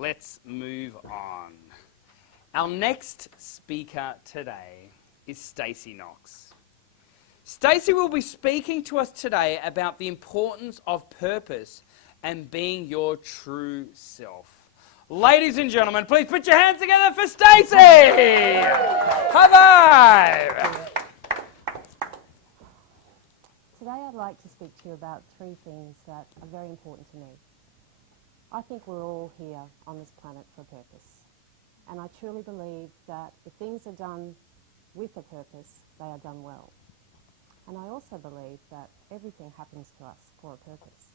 Let's move on. Our next speaker today is Stacey Knox. Stacey will be speaking to us today about the importance of purpose and being your true self. Ladies and gentlemen, please put your hands together for Stacey! High five! Today I'd like to speak to you about three things that are very important to me. I think we're all here on this planet for a purpose. And I truly believe that if things are done with a purpose, they are done well. And I also believe that everything happens to us for a purpose.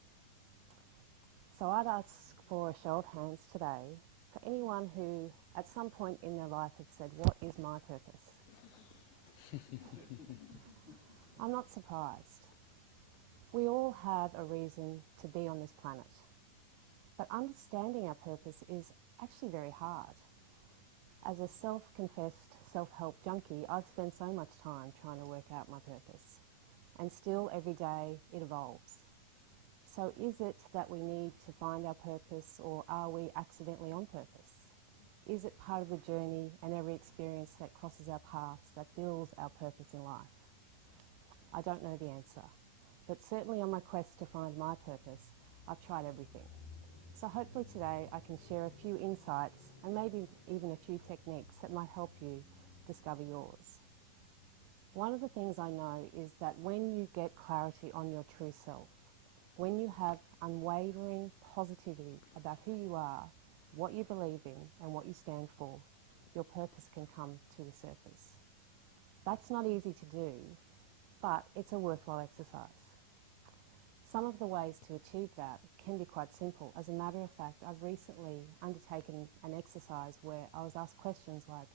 So I'd ask for a show of hands today for anyone who at some point in their life have said, what is my purpose? I'm not surprised. We all have a reason to be on this planet. But understanding our purpose is actually very hard. As a self-confessed self-help junkie, I've spent so much time trying to work out my purpose. And still, every day, it evolves. So is it that we need to find our purpose, or are we accidentally on purpose? Is it part of the journey and every experience that crosses our paths that builds our purpose in life? I don't know the answer. But certainly on my quest to find my purpose, I've tried everything. So hopefully today I can share a few insights and maybe even a few techniques that might help you discover yours. One of the things I know is that when you get clarity on your true self, when you have unwavering positivity about who you are, what you believe in and what you stand for, your purpose can come to the surface. That's not easy to do, but it's a worthwhile exercise. Some of the ways to achieve that can be quite simple. As a matter of fact, I've recently undertaken an exercise where I was asked questions like,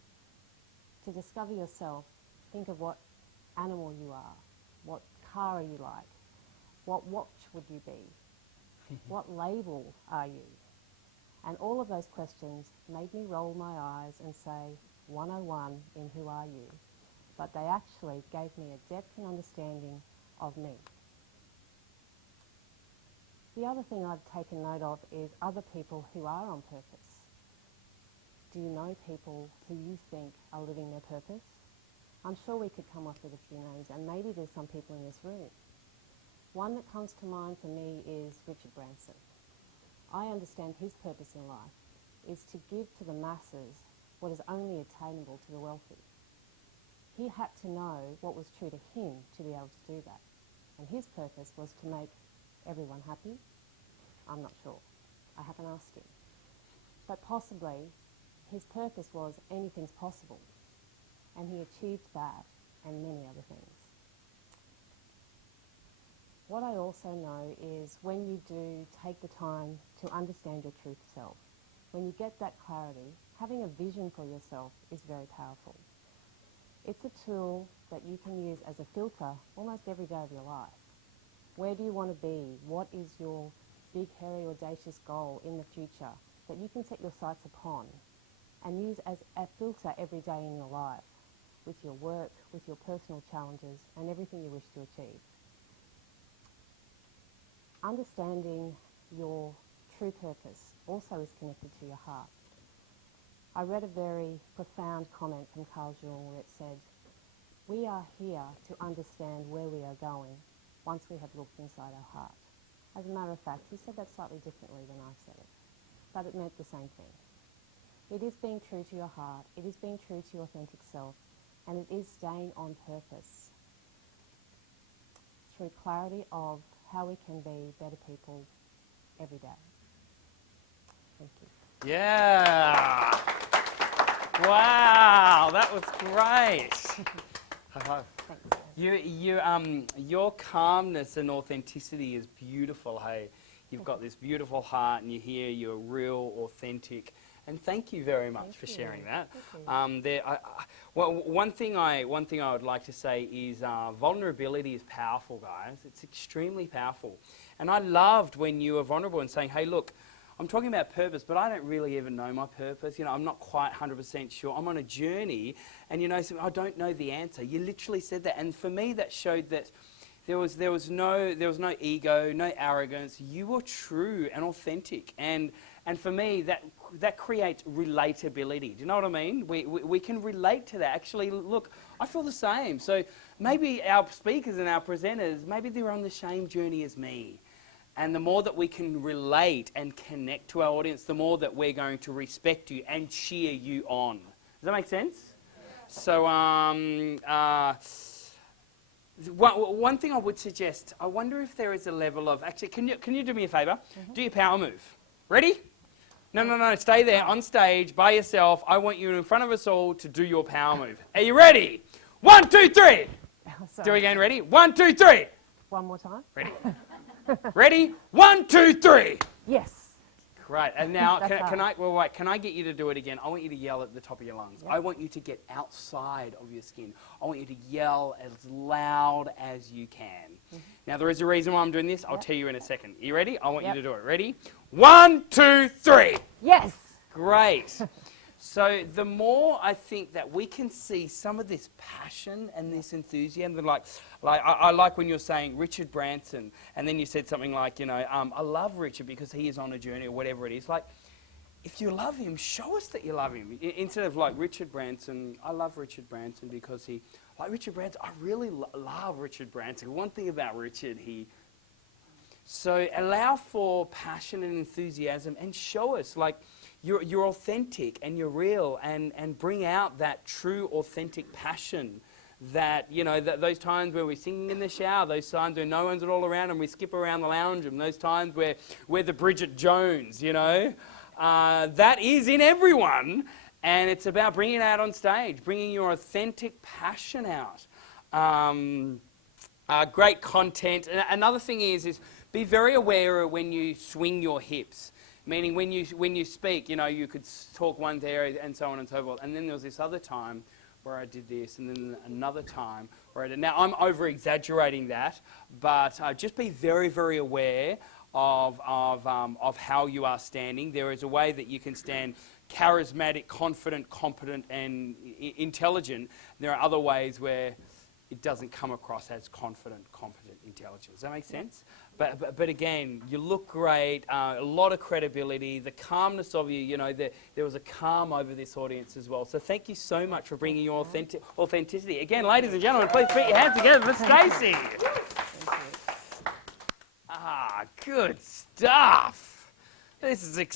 to discover yourself, think of what animal you are, what car are you like, what watch would you be, what label are you? And all of those questions made me roll my eyes and say, 101 in who are you? But they actually gave me a depth and understanding of me. The other thing I've taken note of is other people who are on purpose. Do you know people who you think are living their purpose? I'm sure we could come up with a few names, and maybe there's some people in this room. One that comes to mind for me is Richard Branson. I understand his purpose in life is to give to the masses what is only attainable to the wealthy. He had to know what was true to him to be able to do that. And his purpose was to make everyone happy? I'm not sure. I haven't asked him. But possibly his purpose was anything's possible. And he achieved that and many other things. What I also know is when you do take the time to understand your truth self, when you get that clarity, having a vision for yourself is very powerful. It's a tool that you can use as a filter almost every day of your life. Where do you want to be? What is your big, hairy, audacious goal in the future that you can set your sights upon and use as a filter every day in your life with your work, with your personal challenges and everything you wish to achieve? Understanding your true purpose also is connected to your heart. I read a very profound comment from Carl Jung where it said, we are here to understand where we are going once we have looked inside our heart. As a matter of fact, he said that slightly differently than I said it, but it meant the same thing. It is being true to your heart, it is being true to your authentic self, and it is staying on purpose through clarity of how we can be better people every day. Thank you. Yeah. Wow, that was great. High five. Thanks. Your calmness and authenticity is beautiful, hey. You've got this beautiful heart and you're real, authentic. And thank you very much for sharing that. One thing I would like to say is vulnerability is powerful, guys. It's extremely powerful. And I loved when you were vulnerable and saying, hey, look, I'm talking about purpose, but I don't really even know my purpose. You know, I'm not quite 100% sure. I'm on a journey, and so I don't know the answer. You literally said that, and for me, that showed that there was no ego, no arrogance. You were true and authentic, and And for me, that creates relatability. Do you know what I mean? We can relate to that. Actually, look, I feel the same. So maybe our speakers and our presenters, maybe they're on the same journey as me. And the more that we can relate and connect to our audience, the more that we're going to respect you and cheer you on. Does that make sense? So, one thing I would suggest, I wonder if there is a level of, actually, can you do me a favour? Mm-hmm. Do your power move. Ready? No, stay there on stage by yourself. I want you in front of us all to do your power move. Are you ready? 1, 2, 3. Do it again, ready? 1, 2, 3. One more time. Ready? Ready? 1, 2, 3. Yes. Great. And now, can I get you to do it again? I want you to yell at the top of your lungs. Yep. I want you to get outside of your skin. I want you to yell as loud as you can. Mm-hmm. Now, there is a reason why I'm doing this. I'll tell you in a second. Are you ready? I want you to do it. Ready? 1, 2, 3. Yes. Great. So the more I think that we can see some of this passion and this enthusiasm, like I like when you're saying Richard Branson, and then you said something like, I love Richard because he is on a journey or whatever it is. Like, if you love him, show us that you love him. Instead of like Richard Branson, I love Richard Branson because like Richard Branson, I really love Richard Branson. One thing about Richard, so allow for passion and enthusiasm and show us, like, you're authentic and you're real, and bring out that true authentic passion that, those times where we're singing in the shower, those times where no one's at all around and we skip around the lounge room, those times where we're the Bridget Jones, that is in everyone, and it's about bringing it out on stage, bringing your authentic passion out. Great content. And another thing is be very aware of when you swing your hips. Meaning when you speak, you could talk one area and so on and so forth. And then there was this other time where I did this, and then another time where I did. Now, I'm over-exaggerating that, but just be very, very aware of how you are standing. There is a way that you can stand charismatic, confident, competent, and intelligent. There are other ways where it doesn't come across as confident, competent, intelligent. Does that make sense? But again, you look great, a lot of credibility, the calmness of you, there was a calm over this audience as well. So thank you so much for bringing your authenticity. Again, ladies and gentlemen, please put your hands together for Stacey. Good stuff. This is exciting.